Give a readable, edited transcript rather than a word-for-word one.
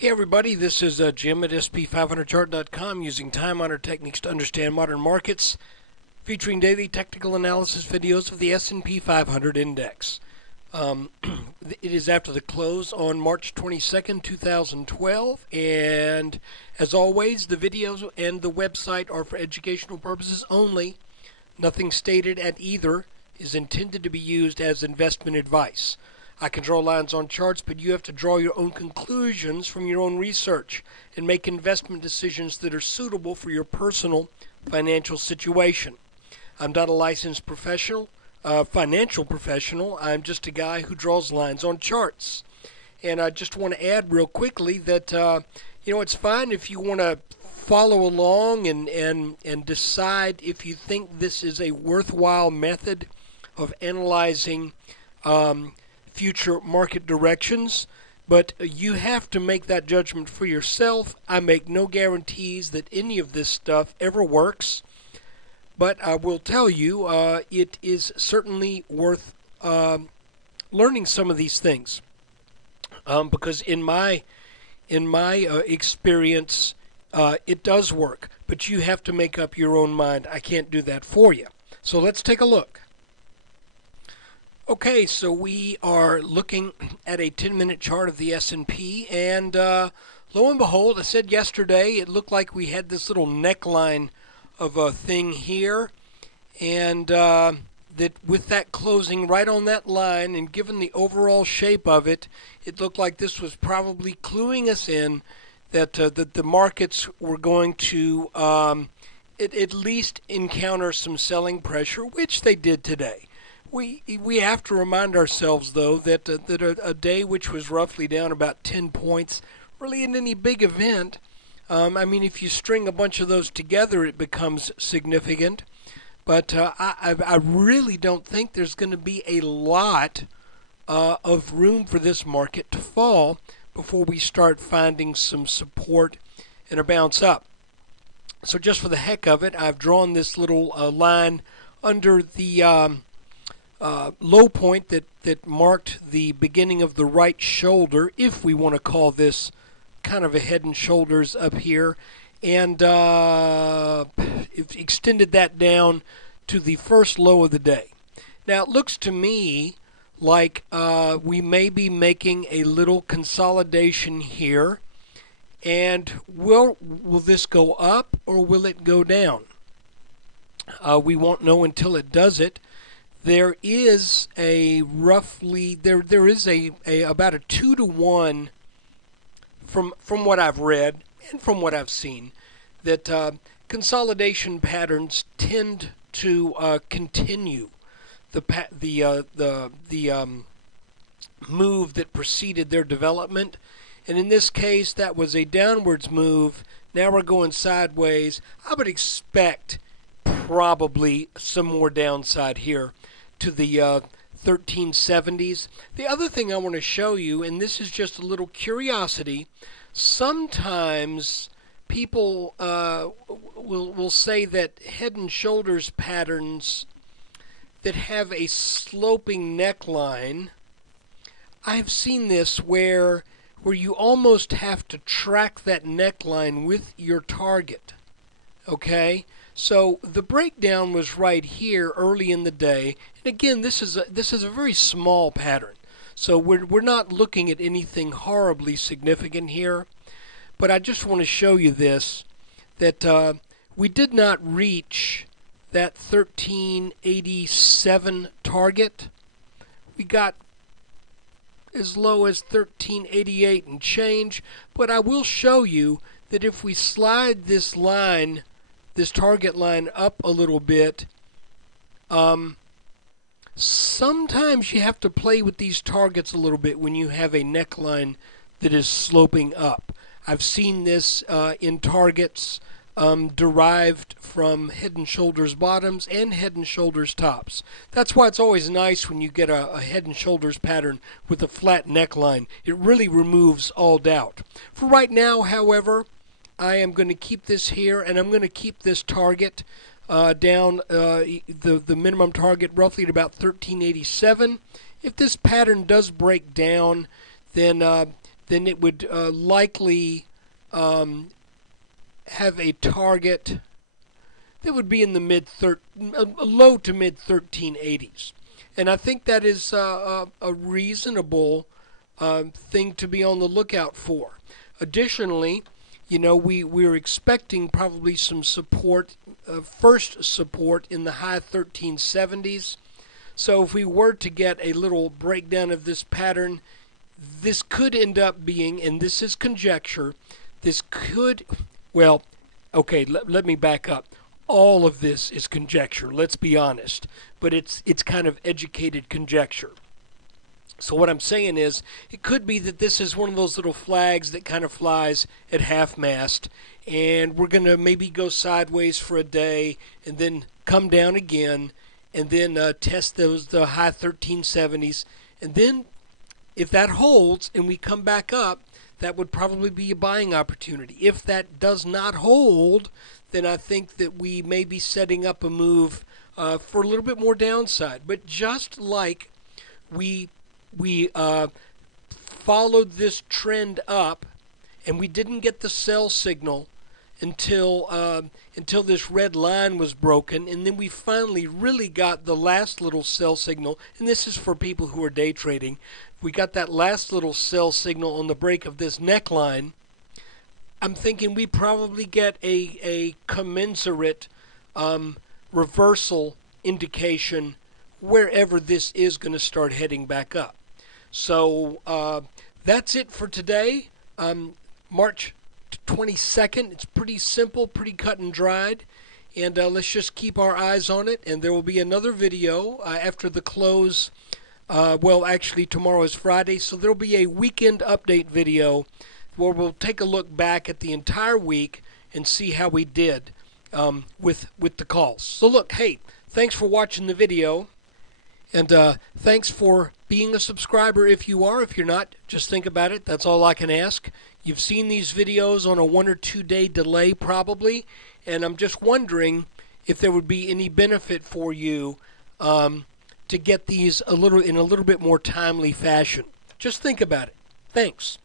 Hey everybody, this is Jim at SP500chart.com using time-honored techniques to understand modern markets, featuring daily technical analysis videos of the S&P 500 index. It is after the close on March 22nd, 2012, and as always, the videos and the website are for educational purposes only. Nothing stated at either is intended to be used as investment advice. I can draw lines on charts, but you have to draw your own conclusions from your own research and make investment decisions that are suitable for your personal financial situation. I'm not a licensed financial professional. I'm just a guy who draws lines on charts. And I just want to add real quickly that, it's fine if you want to follow along and decide if you think this is a worthwhile method of analyzing future market directions, but you have to make that judgment for yourself. I make no guarantees that any of this stuff ever works, but I will tell you it is certainly worth learning some of these things, because in my experience it does work, but you have to make up your own mind. I can't do that for you. So let's take a look. Okay, so we are looking at a 10-minute chart of the S&P, and lo and behold, I said yesterday it looked like we had this little neckline of a thing here, and that with that closing right on that line, and given the overall shape of it, it looked like this was probably cluing us in that the markets were going to at least encounter some selling pressure, which they did today. We have to remind ourselves, though, that a day which was roughly down about 10 points really isn't any big event. If you string a bunch of those together, it becomes significant. But I really don't think there's going to be a lot of room for this market to fall before we start finding some support and a bounce up. So just for the heck of it, I've drawn this little line under the low point that marked the beginning of the right shoulder, if we want to call this kind of a head and shoulders up here, and extended that down to the first low of the day. Now it looks to me like we may be making a little consolidation here, and will this go up or will it go down? We won't know until it does it. There is a roughly there is a about a 2-to-1 from what I've read and from what I've seen, that consolidation patterns tend to continue the move that preceded their development, and in this case that was a downwards move. Now we're going sideways. I would expect probably some more downside here to the 1370s. The other thing I want to show you, and this is just a little curiosity, sometimes people will say that head and shoulders patterns that have a sloping neckline, I've seen this where you almost have to track that neckline with your target. Okay? So the breakdown was right here early in the day, and again, this is a very small pattern. So we're not looking at anything horribly significant here, but I just want to show you this, that we did not reach that 1387 target. We got as low as 1388 and change, but I will show you that if we slide this line, this target line, up a little bit, sometimes you have to play with these targets a little bit when you have a neckline that is sloping up. I've seen this in targets derived from head and shoulders bottoms and head and shoulders tops. That's why it's always nice when you get a head and shoulders pattern with a flat neckline. It really removes all doubt. For right now, however, I am going to keep this here, and I'm going to keep this target down, the minimum target roughly at about 1387. If this pattern does break down, then then it would likely have a target that would be in the low to mid 1380s. And I think that is a reasonable thing to be on the lookout for. Additionally, we're expecting probably some support, first support in the high 1370s. So if we were to get a little breakdown of this pattern, this could end up being, and this is conjecture, let me back up. All of this is conjecture, let's be honest, but it's kind of educated conjecture. So what I'm saying is, it could be that this is one of those little flags that kind of flies at half-mast, and we're going to maybe go sideways for a day, and then come down again, and then test the high 1370s, and then if that holds and we come back up, that would probably be a buying opportunity. If that does not hold, then I think that we may be setting up a move for a little bit more downside. But just like we followed this trend up, and we didn't get the sell signal until this red line was broken, and then we finally really got the last little sell signal. And this is for people who are day trading. We got that last little sell signal on the break of this neckline. I'm thinking we probably get a commensurate reversal indication wherever this is going to start heading back up. So that's it for today. March 22nd. It's pretty simple, pretty cut and dried. And let's just keep our eyes on it. And there will be another video after the close. Actually, tomorrow is Friday, so there will be a weekend update video where we'll take a look back at the entire week and see how we did with the calls. So look, hey, thanks for watching the video, and thanks for being a subscriber if you are. If you're not, just think about it. That's all I can ask. You've seen these videos on a 1 or 2 day delay probably, and I'm just wondering if there would be any benefit for you to get these in a little bit more timely fashion. Just think about it. Thanks.